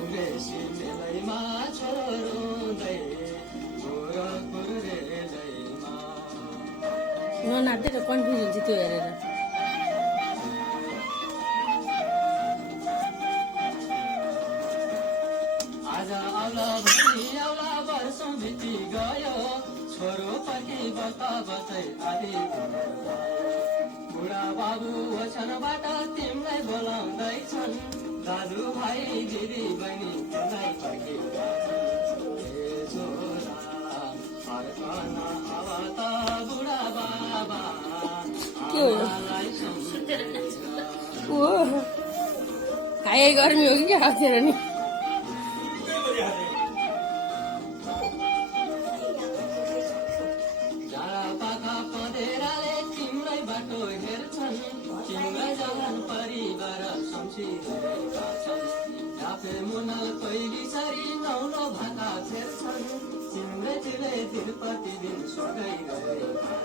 औलेसी मेलैमा छोरो रुँदै गोरखपुर रेलैमा ननाट्दै त कन्फ्युज हुन्छ त्यो हेरेर आज आउला भनी आउला वर्षौँ बिति गयो छोरो पति बता बतै आदि बुढा बाबु ओछनबाट तिमीलाई बोलाउँदैछन् दाजुभाइ दिदी बहिनी तिमीलाई फर्किँदा ए छोरा फर्कन अब त बुढा बाबा आमालाई सम्झेर ओ हाई गर्मी हो कि क्या हातेर नि पाखा पँधेराले तिम्रै बाटो हेर्छन् तिम्रै जवान परिवार सम्झिरहेका छन् आफै मुनल कैली सरी नौलो भाका फेर्छन् तिम्रै तिलै दिन प्रतिदिन स्वर्गै गएका